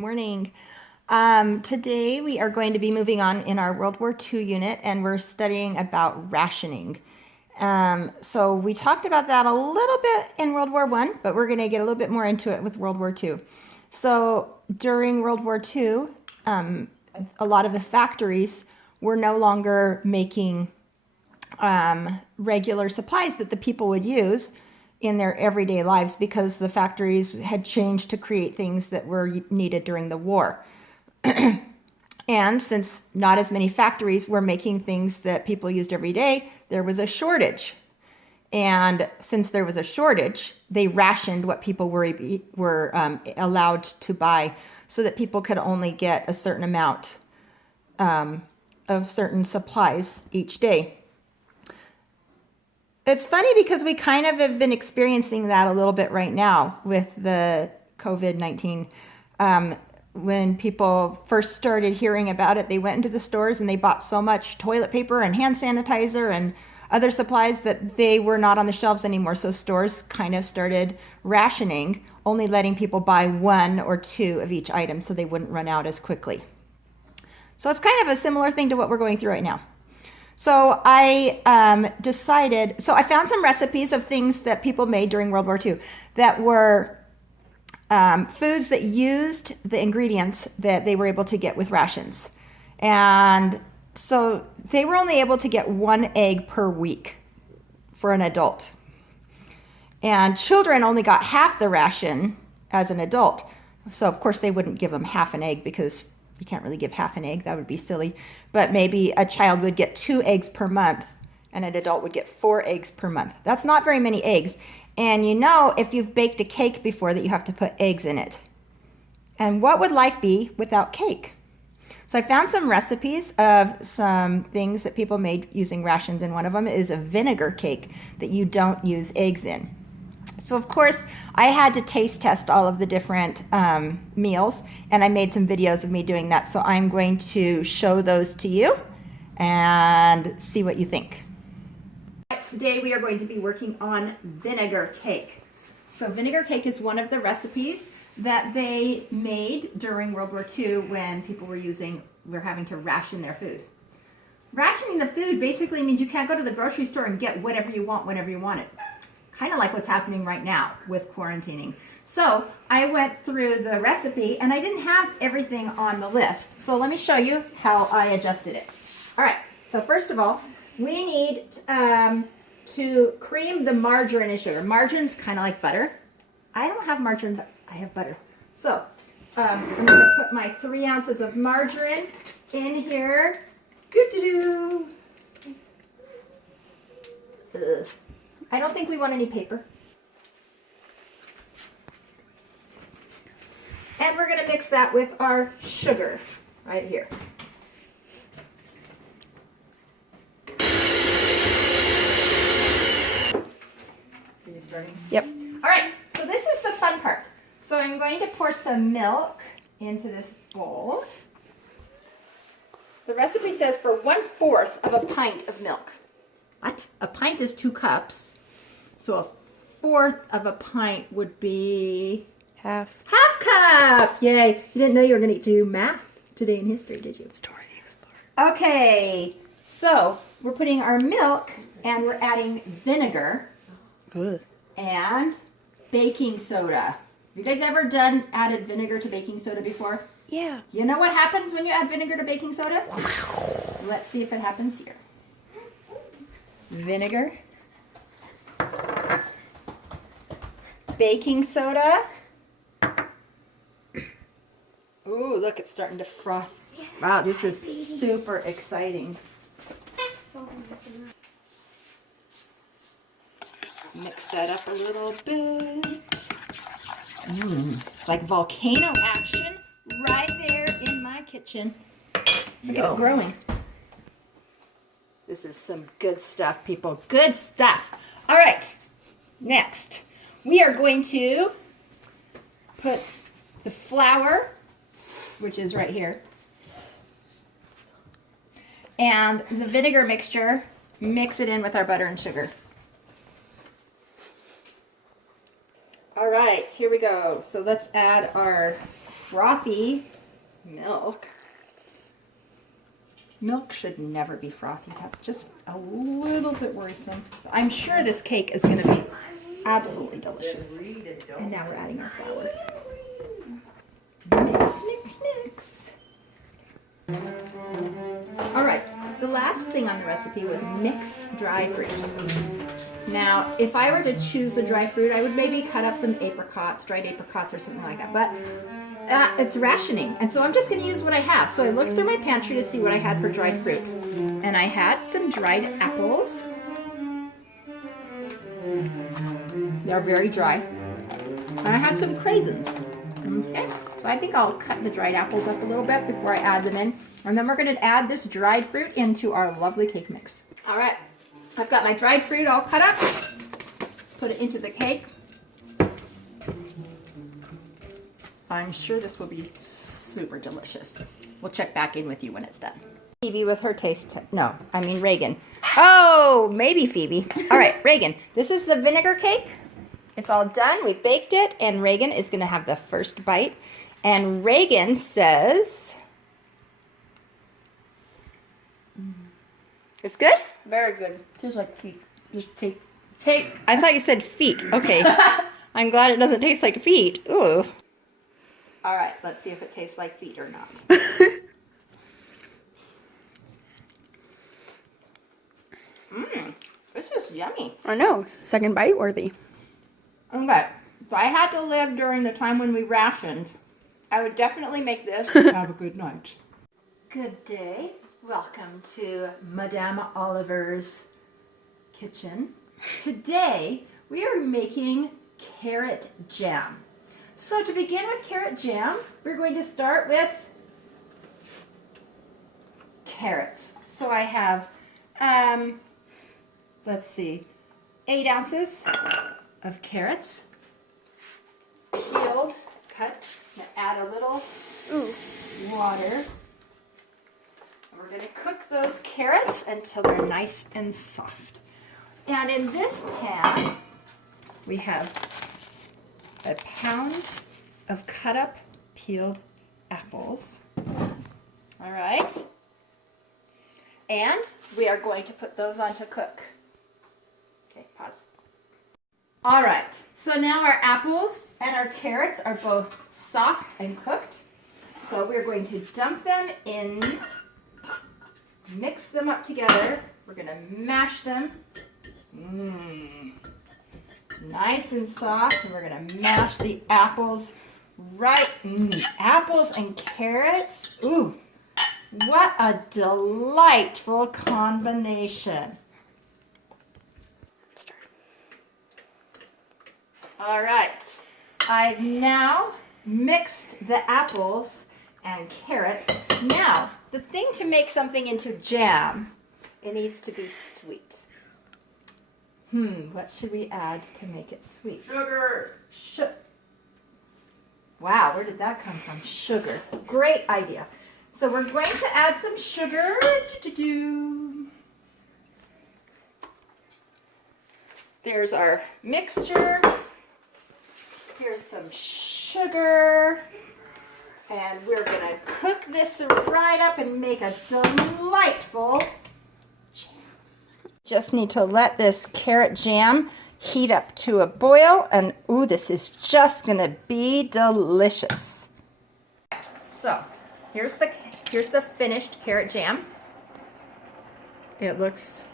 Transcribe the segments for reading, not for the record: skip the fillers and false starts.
Morning. Today we are going to be moving on in our World War II unit, and we're studying about rationing. So we talked about that a little bit in World War I, but we're going to get a little bit more into it with World War II. So during World War II, a lot of the factories were no longer making regular supplies that the people would use in their everyday lives because the factories had changed to create things that were needed during the war. And since not as many factories were making things that people used every day, there was a shortage. And since there was a shortage, they rationed what people were allowed to buy so that people could only get a certain amount of certain supplies each day. It's funny because we kind of have been experiencing that a little bit right now with the COVID-19. When people first started hearing about it, they went into the stores and they bought so much toilet paper and hand sanitizer and other supplies that they were not on the shelves anymore. So stores kind of started rationing, only letting people buy 1 or 2 of each item so they wouldn't run out as quickly. So it's kind of a similar thing to what we're going through right now. So I I found some recipes of things that people made during World War II that were foods that used the ingredients that they were able to get with rations. And so they were only able to get 1 egg per week for an adult. And children only got half the ration as an adult. So of course they wouldn't give them half an egg because you can't really give half an egg. That would be silly. But maybe a child would get 2 eggs per month and an adult would get 4 eggs per month. That's not very many eggs. And you know, if you've baked a cake before, that you have to put eggs in it. And what would life be without cake? So I found some recipes of some things that people made using rations, and one of them is a vinegar cake that you don't use eggs in. So of course, I had to taste test all of the different meals, and I made some videos of me doing that. So I'm going to show those to you and see what you think. Today we are going to be working on vinegar cake. So vinegar cake is one of the recipes that they made during World War II when people were having to ration their food. Rationing the food basically means you can't go to the grocery store and get whatever you want whenever you want it. Kind of like what's happening right now with quarantining. So I went through the recipe and I didn't have everything on the list. So let me show you how I adjusted it. All right, so first of all, we need to cream the margarine and sugar. Margarine's kind of like butter. I don't have margarine, but I have butter. So I'm going to put my 3 ounces of margarine in here. I don't think we want any paper. And we're going to mix that with our sugar right here. Yep. All right, so this is the fun part. So I'm going to pour some milk into this bowl. The recipe says for 1/4 of a pint of milk. What? A pint is 2 cups. So 1/4 of a pint would be Half cup. Yay. You didn't know you were going to do math today in history, did you? Story Explorer. Okay, so we're putting our milk and we're adding vinegar. Good. And baking soda. You guys ever added vinegar to baking soda before? Yeah. You know what happens when you add vinegar to baking soda? Let's see if it happens here. Vinegar. Baking soda. Ooh, look, it's starting to froth. Wow, this is super exciting. Mix that up a little bit. It's like volcano action right there in my kitchen. Look at it growing. This is some good stuff, people. Good stuff. All right, next we are going to put the flour, which is right here, and the vinegar mixture. Mix it in with our butter and sugar. All right, here we go. So let's add our frothy milk. Milk should never be frothy. That's just a little bit worrisome. I'm sure this cake is going to be absolutely delicious. And now we're adding our flour. Mix, mix, mix. All right, the last thing on the recipe was mixed dry fruit. Now, if I were to choose a dry fruit, I would maybe cut up some apricots, dried apricots or something like that. But it's rationing, and so I'm just going to use what I have. So I looked through my pantry to see what I had for dried fruit, and I had some dried apples. They're very dry. And I had some craisins. Okay, so I think I'll cut the dried apples up a little bit before I add them in, and then we're going to add this dried fruit into our lovely cake mix. All right, I've got my dried fruit all cut up. Put it into the cake. I'm sure this will be super delicious. We'll check back in with you when it's done. Phoebe with her taste. No, I mean Reagan. Oh, maybe Phoebe. All right, Reagan. This is the vinegar cake. It's all done. We baked it, and Reagan is going to have the first bite. And Reagan says, it's good? Very good. Tastes like feet. Just take. I thought you said feet. Okay. I'm glad it doesn't taste like feet. Ooh. All right, let's see if it tastes like feet or not. This is yummy. I know. Second bite worthy. Okay, if I had to live during the time when we rationed, I would definitely make this. Have a good night. Good day. Welcome to Madame Oliver's kitchen. Today, we are making carrot jam. So to begin with carrot jam, we're going to start with carrots. So I have, let's see, 8 ounces of carrots, peeled, cut. I'm gonna add a little water. And we're gonna cook those carrots until they're nice and soft. And in this pan, we have a pound of cut up peeled apples. All right. And we are going to put those on to cook. Okay, pause. All right, so now our apples and our carrots are both soft and cooked. So we're going to dump them in, mix them up together. We're gonna mash them. Nice and soft, and we're gonna mash the apples right. Apples and carrots. Ooh, what a delightful combination. All right, I've now mixed the apples and carrots. Now, the thing to make something into jam, it needs to be sweet. What should we add to make it sweet? Sugar! Wow, where did that come from? Sugar. Great idea. So we're going to add some sugar. There's our mixture. Here's some sugar. And we're going to cook this right up and make a delightful jam. Just need to let this carrot jam heat up to a boil, and ooh, this is just going to be delicious. So, here's the finished carrot jam. It looks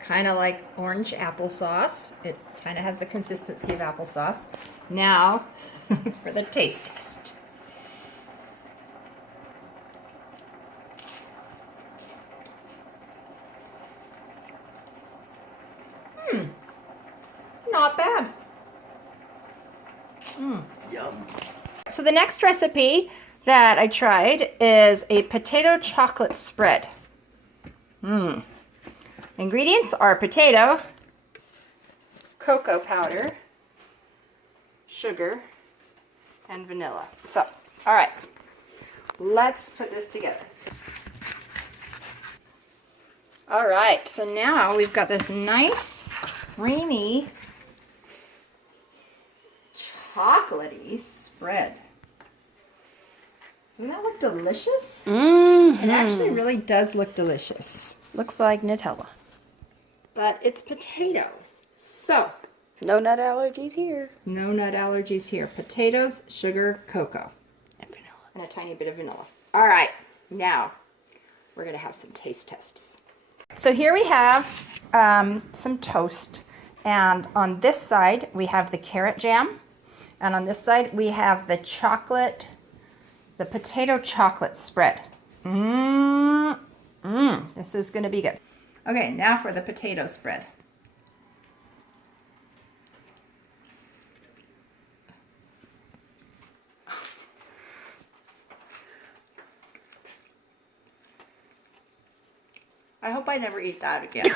kind of like orange applesauce. It kind of has the consistency of applesauce. Now, for the taste test. Not bad. Yum. So the next recipe that I tried is a potato chocolate spread. Ingredients are potato, cocoa powder, sugar, and vanilla. So, all right, let's put this together. All right, so now we've got this nice, creamy, chocolatey spread. Doesn't that look delicious? Mmm. It actually really does look delicious. Looks like Nutella. But it's potatoes. So, No nut allergies here. no nut allergies here. Potatoes, sugar, cocoa. And vanilla. And a tiny bit of vanilla. All right, now we're going to have some taste tests. So here we have some toast. And on this side, we have the carrot jam. And on this side, we have the potato chocolate spread. This is going to be good. Okay, now for the potato spread. I hope I never eat that again.